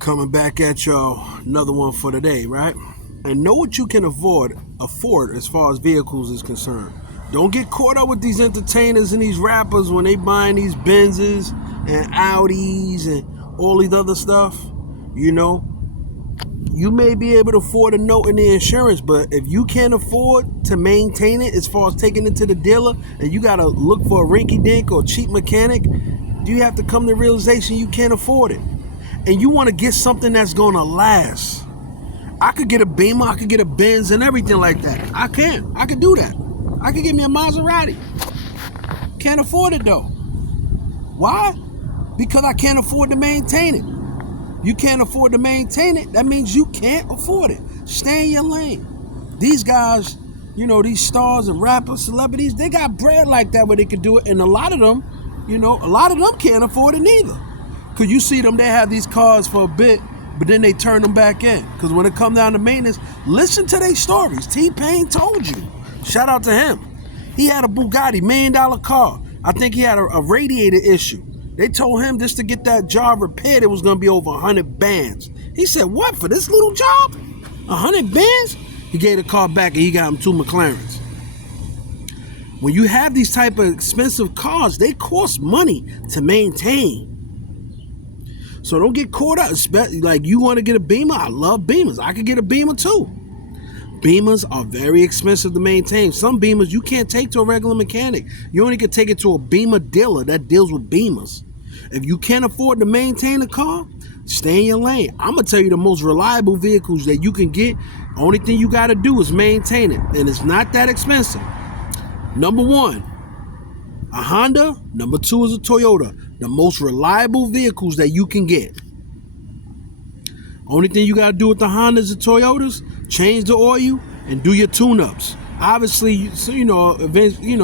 Coming back at y'all, another one for today, right? And know what you can afford as far as vehicles is concerned. Don't get caught up with these entertainers and these rappers when they buying these Benzes and Audis and all these other stuff. You know, you may be able to afford a note in the insurance, but if you can't afford to maintain it as far as taking it to the dealer and you got to look for a rinky-dink or cheap mechanic, you have to come to the realization you can't afford it. And you want to get something that's going to last. I could get a Beamer, I could get a Benz and everything like that. I could do that. I could get me a Maserati. Can't afford it though. Why? Because I can't afford to maintain it. You can't afford to maintain it, that means you can't afford it. Stay in your lane. These guys, you know, these stars and rappers, celebrities, they got bread like that where they could do it. And a lot of them can't afford it neither. Because you see them, they have these cars for a bit, but then they turn them back in. Because when it comes down to maintenance, listen to their stories. T-Pain told you. Shout out to him. He had a Bugatti, $1 million car. I think he had a radiator issue. They told him just to get that job repaired, it was going to be over 100 bands. He said, what, for this little job? 100 bands? He gave the car back and he got him 2 McLarens. When you have these type of expensive cars, they cost money to maintain. So don't get caught up. Like, you want to get a Beamer? I love Beamers. I could get a Beamer too. Beamers are very expensive to maintain. Some Beamers you can't take to a regular mechanic. You only can take it to a Beamer dealer that deals with Beamers. If you can't afford to maintain a car, stay in your lane. I'm going to tell you the most reliable vehicles that you can get. Only thing you got to do is maintain it. And it's not that expensive. Number 1, a Honda. Number 2 is a Toyota. The most reliable vehicles that you can get. Only thing you got to do with the Hondas and Toyotas, change the oil and do your tune-ups. Obviously, eventually you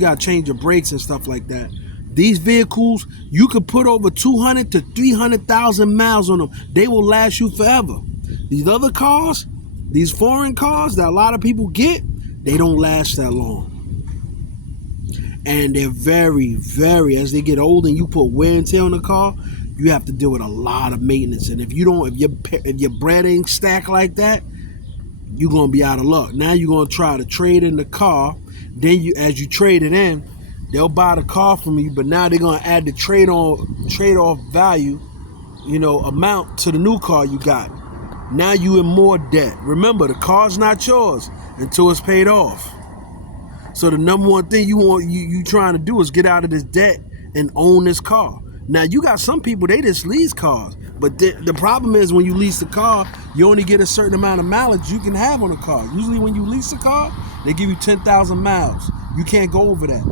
got to change your brakes and stuff like that. These vehicles, you could put over 200 to 300,000 miles on them. They will last you forever. These other cars, these foreign cars that a lot of people get, they don't last that long. And they're very, very, as they get old and you put wear and tear on the car, you have to deal with a lot of maintenance. And if your bread ain't stacked like that, you're going to be out of luck. Now you're going to try to trade in the car. Then as you trade it in, they'll buy the car from you, but now they're going to add the trade-off value, amount to the new car you got. Now you in more debt. Remember, the car's not yours until it's paid off. So the number one thing you trying to do is get out of this debt and own this car. Now you got some people, they just lease cars, but the problem is when you lease the car, you only get a certain amount of mileage you can have on a car. Usually when you lease a car, they give you 10,000 miles. You can't go over that,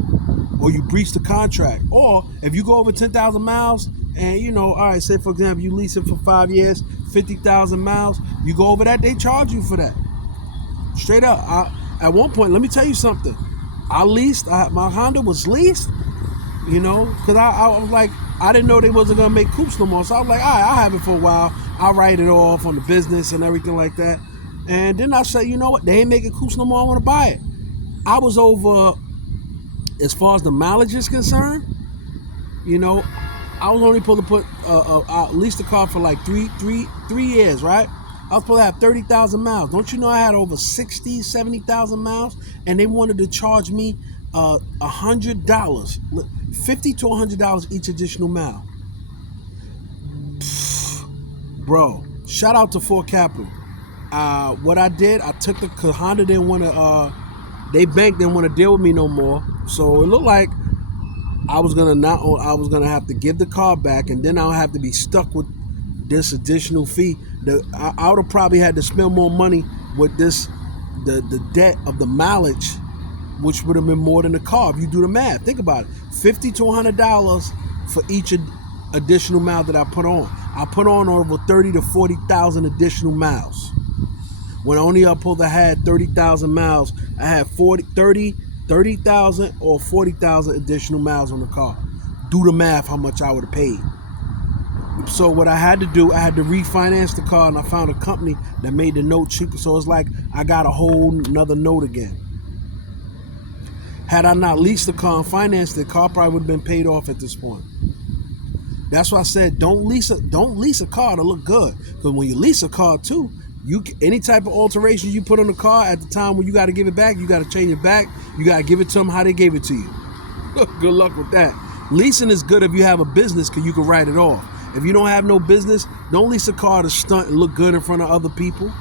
or you breach the contract. Or if you go over 10,000 miles and all right, say for example you lease it for 5 years, 50,000 miles, you go over that, they charge you for that. Straight up. At one point, let me tell you something. My Honda was leased, because I was like, I didn't know they wasn't going to make coupes no more. So I was like, all right, I'll have it for a while. I'll write it off on the business and everything like that. And then I said, you know what? They ain't making coupes no more. I want to buy it. I was over, as far as the mileage is concerned, I was only supposed to put, lease the car for like three years, right? I was supposed to have 30,000 miles. Don't you know I had over 60, 70,000 miles? And they wanted to charge me $100, $50 to $100 each additional mile. Bro, shout out to Fort Capital. What I did, I took because Honda didn't want to, they bank didn't want to deal with me no more. So it looked like I was gonna have to give the car back, and then I'll have to be stuck with this additional fee. I would have probably had to spend more money with the debt of the mileage, which would have been more than the car. If you do the math, think about it. $50 to $100 for each additional mile that I put on. I put on over 30 to 40,000 additional miles. When only I supposed to have 30,000 miles, I had 30,000 or 40,000 additional miles on the car. Do the math, how much I would have paid. So what I had to do, I had to refinance the car, and I found a company that made the note cheaper. So it's like I got a whole another note again. Had I not leased the car and financed the car, probably would have been paid off at this point. That's why I said don't lease a car to look good. Because when you lease a car too, any type of alterations you put on the car at the time when you got to give it back, you got to change it back. You got to give it to them how they gave it to you. Good luck with that. Leasing is good if you have a business because you can write it off. If you don't have no business, don't lease a car to stunt and look good in front of other people.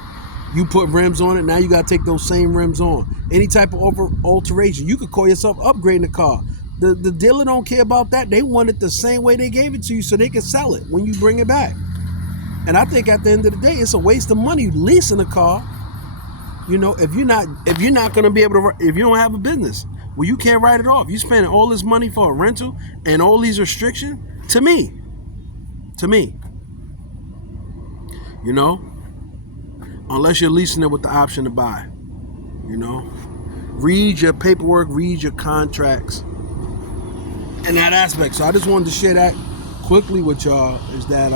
You put rims on it, now you got to take those same rims on. Any type of alteration, you could call yourself upgrading the car. The dealer don't care about that. They want it the same way they gave it to you so they can sell it when you bring it back. And I think at the end of the day, it's a waste of money leasing a car. You know, if you're not going to be able to, if you don't have a business, well, you can't write it off. You spending all this money for a rental and all these restrictions. To me, you know, unless you're leasing it with the option to buy, you know, read your paperwork, read your contracts in that aspect. So I just wanted to share that quickly with y'all, is that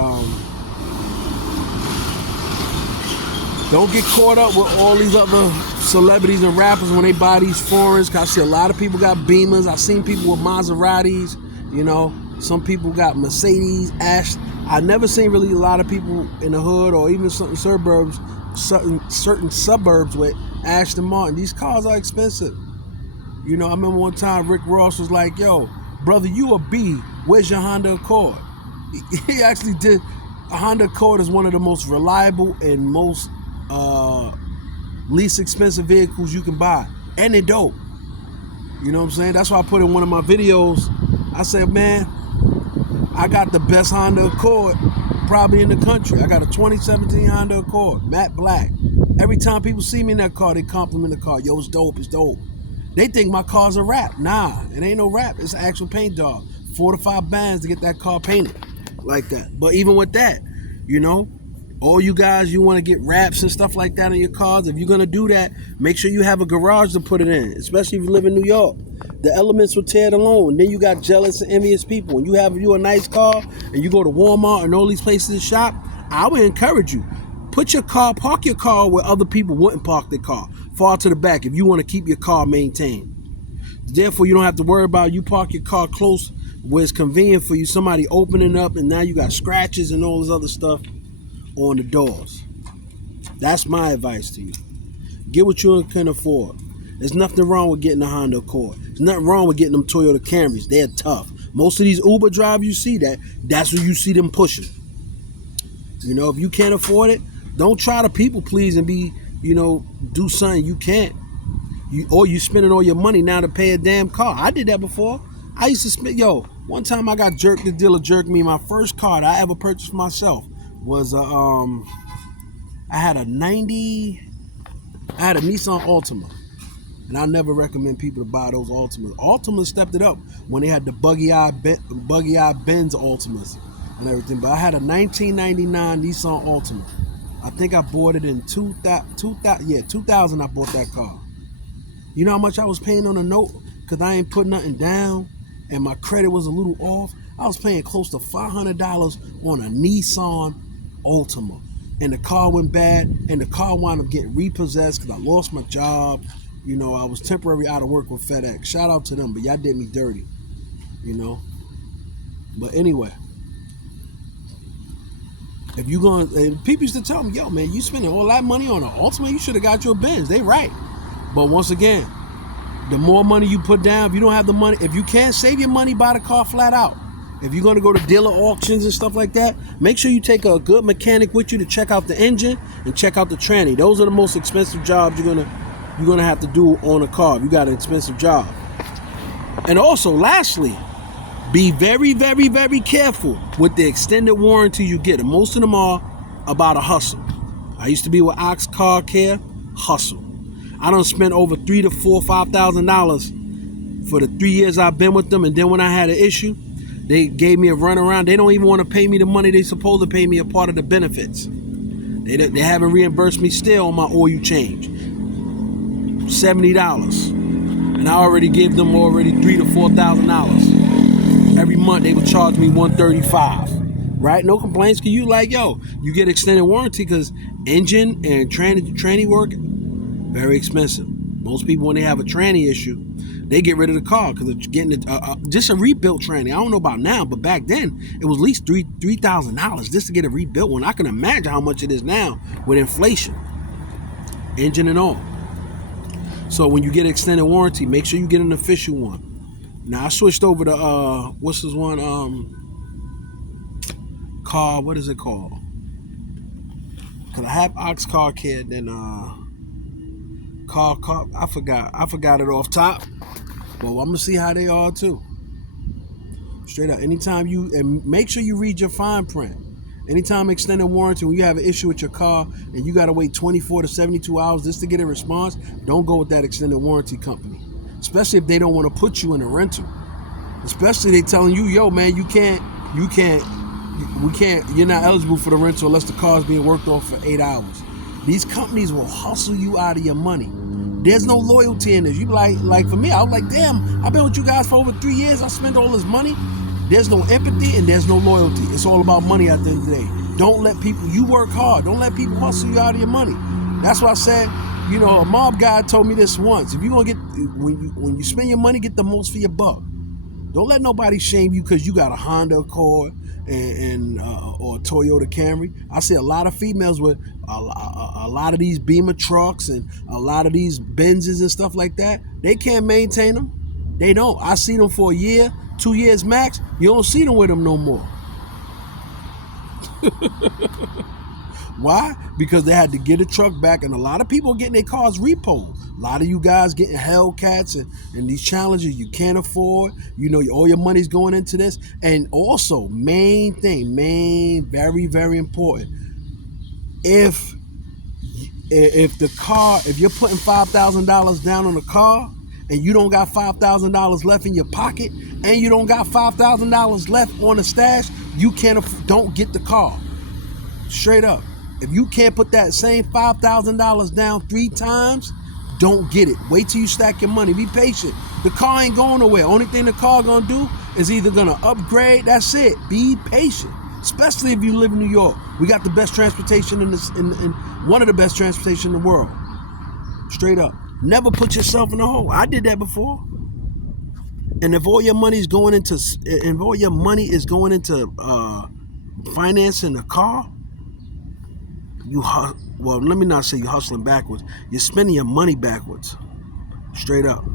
don't get caught up with all these other celebrities and rappers when they buy these foreigns. Cause I see a lot of people got Beamers. I've seen people with Maseratis, you know, some people got Mercedes, I never seen really a lot of people in the hood or even certain suburbs with Aston Martin. These cars are expensive. You know, I remember one time Rick Ross was like, yo, brother, you a B, where's your Honda Accord? He actually did. A Honda Accord is one of the most reliable and most least expensive vehicles you can buy. And they're dope. You know what I'm saying? That's why I put in one of my videos, I said, man, I got the best Honda Accord probably in the country. I got a 2017 Honda Accord, matte black. Every time people see me in that car, they compliment the car. Yo, it's dope, it's dope. They think my car's a wrap. Nah, it ain't no wrap. It's an actual paint job. 4 to 5 bands to get that car painted like that. But even with that, you know, all you guys, you want to get wraps and stuff like that on your cars. If you're going to do that, make sure you have a garage to put it in, especially if you live in New York. The elements will tear it alone. Then you got jealous and envious people. When you have a nice car and you go to Walmart and all these places to shop, I would encourage you, park your car where other people wouldn't park their car, far to the back if you want to keep your car maintained. Therefore, you don't have to worry about you park your car close where it's convenient for you, somebody opening up and now you got scratches and all this other stuff on the doors. That's my advice to you. Get what you can afford. There's nothing wrong with getting a Honda Accord. There's nothing wrong with getting them Toyota Camrys. They're tough. Most of these Uber drivers, you see that's what you see them pushing. You know, if you can't afford it, don't try to people please and be, you know, do something you can't. You spending all your money now to pay a damn car. I did that before. I used to spend, one time I got jerked, the dealer jerked me. My first car that I ever purchased myself was I had a Nissan Altima. And I never recommend people to buy those Altimas. Altima stepped it up when they had the buggy eye Benz Altimas and everything. But I had a 1999 Nissan Altima. I think I bought it in 2000 I bought that car. You know how much I was paying on a note? Because I ain't put nothing down and my credit was a little off. I was paying close to $500 on a Nissan Altima. And the car went bad and the car wound up getting repossessed because I lost my job. You know, I was temporarily out of work with FedEx. Shout out to them, but y'all did me dirty, you know. But anyway, if you and people used to tell me, yo, man, you spending all that money on an Altima, you should have got your Benz. They right. But once again, the more money you put down, if you don't have the money, if you can't save your money, buy the car flat out. If you're going to go to dealer auctions and stuff like that, make sure you take a good mechanic with you to check out the engine and check out the tranny. Those are the most expensive jobs you're gonna have to do on a car if you got an expensive job. And also, lastly, be very, very, very careful with the extended warranty you get. And most of them are about a hustle. I used to be with Ox Car Care, hustle. I done spent over $3,000 to $5,000 for the 3 years I've been with them. And then when I had an issue, they gave me a runaround. They don't even want to pay me the money they supposed to pay me a part of the benefits. They haven't reimbursed me still on my oil change. $70. And I already gave them $3,000 to $4,000. Every month they would charge me $135. Right? No complaints. Cause you you get extended warranty because engine and tranny work, very expensive. Most people, when they have a tranny issue, they get rid of the car because it's getting just a rebuilt tranny. I don't know about now, but back then it was at least $3,000 just to get a rebuilt one. I can imagine how much it is now with inflation, engine and all. So when you get extended warranty, make sure you get an official one. Now I switched over to what's this one car? What is it called? Cause I have Ox Car Kit and car. I forgot it off top. But I'm gonna see how they are too. Straight up. Anytime and make sure you read your fine print. Anytime extended warranty, when you have an issue with your car and you gotta wait 24 to 72 hours just to get a response, don't go with that extended warranty company. Especially if they don't want to put you in a rental. Especially they telling you, yo man, you're not eligible for the rental unless the car's being worked on for 8 hours. These companies will hustle you out of your money. There's no loyalty in this. You be like for me, I was like, damn, I've been with you guys for over 3 years. I spent all this money. There's no empathy and there's no loyalty. It's all about money at the end of the day. Don't let people, you work hard. Don't let people hustle you out of your money. That's why I said, a mob guy told me this once. If you're going to when you spend your money, get the most for your buck. Don't let nobody shame you because you got a Honda Accord or a Toyota Camry. I see a lot of females with a lot of these Beamer trucks and a lot of these Benzes and stuff like that. They can't maintain them. They don't. I see them for a year, 2 years max. You don't see them with them no more. Why? Because they had to get a truck back, and a lot of people getting their cars repoed. A lot of you guys getting Hellcats and these challenges you can't afford. All your money's going into this. And also, main, very, very important. If you're putting $5,000 down on the car and you don't got $5,000 left in your pocket and you don't got $5,000 left on the stash, don't get the car. Straight up. If you can't put that same $5,000 down 3 times, don't get it. Wait till you stack your money. Be patient. The car ain't going nowhere. Only thing the car gonna do is either gonna upgrade. That's it. Be patient. Especially if you live in New York. We got the best transportation in one of the best transportation in the world. Straight up. Never put yourself in a hole. I did that before. And if all your money is going into financing a car, let me not say you're hustling backwards. You're spending your money backwards. Straight up.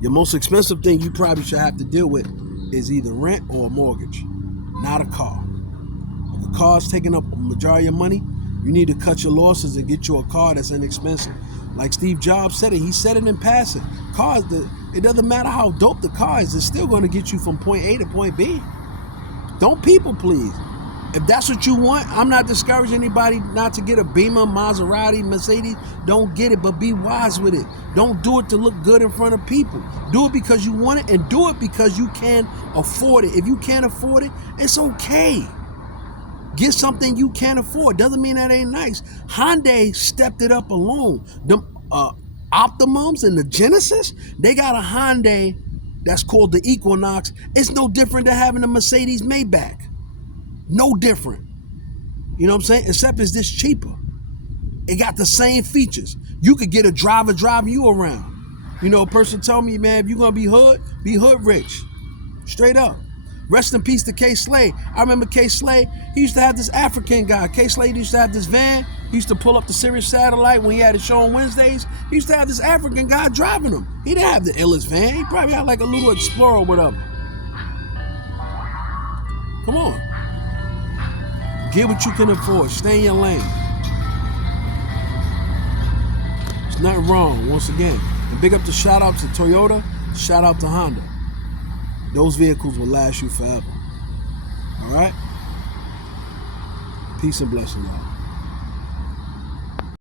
Your most expensive thing you probably should have to deal with is either rent or a mortgage, not a car. If a car's taking up a majority of your money, you need to cut your losses and get you a car that's inexpensive. Like Steve Jobs said it. He said it in passing. It doesn't matter how dope the car is, it's still going to get you from point A to point B. Don't people please. If that's what you want, I'm not discouraging anybody not to get a Beamer, Maserati, Mercedes. Don't get it, but be wise with it. Don't do it to look good in front of people. Do it because you want it, and do it because you can afford it. If you can't afford it, it's okay. Get something you can't afford. Doesn't mean that ain't nice. Hyundai stepped it up alone. The Optimums and the Genesis, they got a Hyundai that's called the Equinox. It's no different than having a Mercedes Maybach. No different. You know what I'm saying? Except it's this cheaper. It got the same features. You could get a driver drive you around. A person told me, man, if you're going to be hood rich. Straight up. Rest in peace to K Slay. I remember K Slay, he used to have this African guy. K Slay used to have this van. He used to pull up the Sirius Satellite when he had a show on Wednesdays. He used to have this African guy driving him. He didn't have the illest van. He probably had like a little Explorer or whatever. Come on. Get what you can afford. Stay in your lane. There's nothing wrong, once again. And big up to shout out to Toyota, shout out to Honda. Those vehicles will last you forever. All right? Peace and blessings, y'all.